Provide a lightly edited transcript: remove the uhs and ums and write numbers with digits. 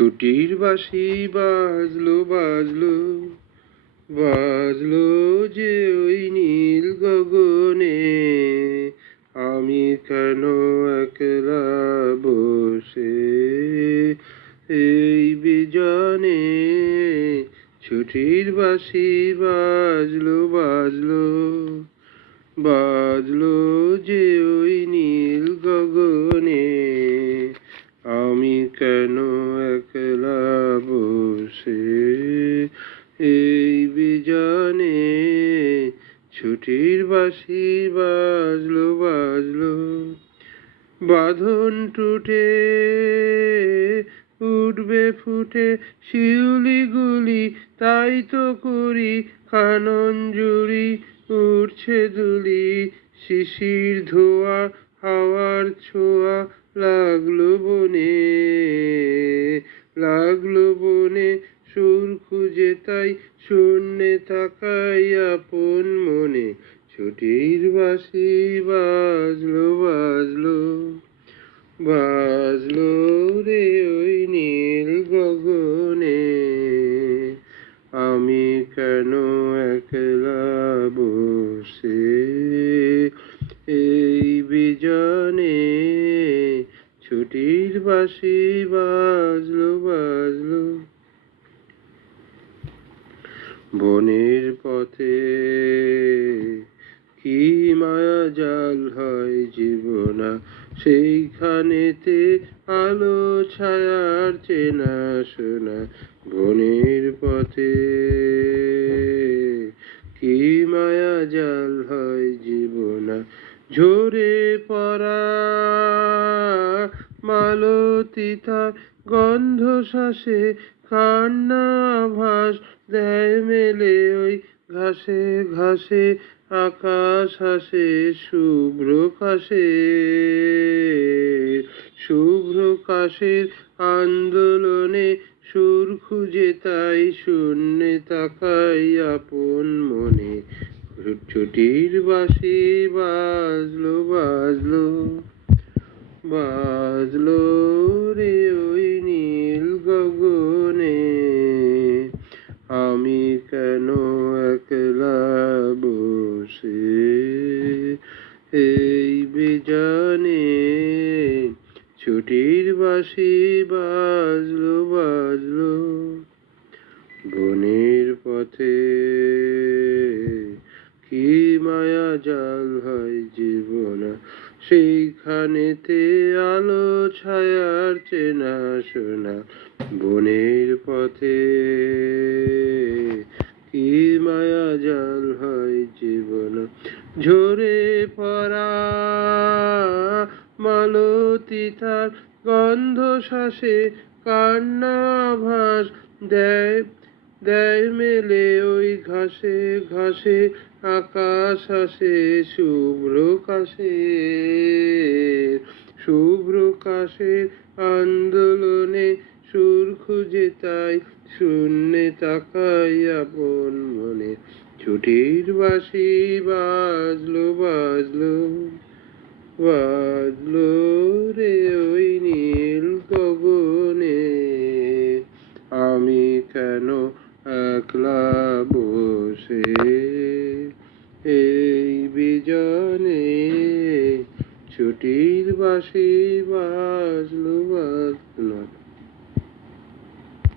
ছুটির বাঁশি বাজলো বাজলো বাজলো যে ওই নীল গগনে, আমি কেন একলা বসে এই বিজনে। ছুটির বাঁশি বাজলো বাজলো বাজলো যে ওই নীল গগনে, আমি কেন একলা বসে এই বিজনে। ছুটির বাঁশি বাজলো বাজলো বাঁধন টুটে উঠবে ফুটে শিউলিগুলি, তাই তো করি কানন জুড়ি উঠছে দুলি। শিশির ধোয়া হাওয়ার ছোঁয়া লাগলো বনে, লাগলো বনে সুর খুঁজে, তাই শূন্যে তাকাই আপন মনে। ছুটির বাঁশি বাজলো বাজলো বাজলো রে ওই নীল গগনে, আমি কেন একলা বসে এই বিজনে। ছুটির বাঁশি বাজলো বাজলো। বনের পথে কি মায়া জাল হয় জীবনা, সেইখানেতে আলো ছায়ার চেনা শোনা। বনের পথে কি মায়া জাল হয় জীবনা, ঝরে পড়া মালতী তার গন্ধ শ্বাসে, কান্না আভাস দেয় মেলে ওই ঘাসে ঘাসে। আকাশ হাসে শুভ্র কাশে, শুভ্র কাশের আন্দোলনে সুর খুঁজে, তাই শূন্যে তাকাই আপন মনে। ছুটির বাঁশি বাজলো বাজলো বাজলো রে ওই নীল গগনে, আমি কেন একলা বসে এই বিজনে। ছুটির বাঁশি বাজলো বাজলো। বনের পথে কি মায়া জাল হয় জীবনা, সেইখানেতে আলো ছায়ার চেনা শোনা। বনের পথে কি মায়া জাল হয় জীবনা, ঝরে পড়া মালতী তার গন্ধ শ্বাসে, কান্না আভাস দেয় দেয় মেলে ওই ঘাসে ঘাসে। আকাশ হাসে শুভ্র কাশে, শুভ্র কাশের আন্দোলনে সুর খুঁজে, তাই শূন্যে তাকাই আপন মনে। ছুটির বাঁশি বাজলো বাজলো বাজলো রে ওই নীল গগনে, আমি কেন একলা বসে এই বিজনে। ছুটির বাঁশি বাজলো।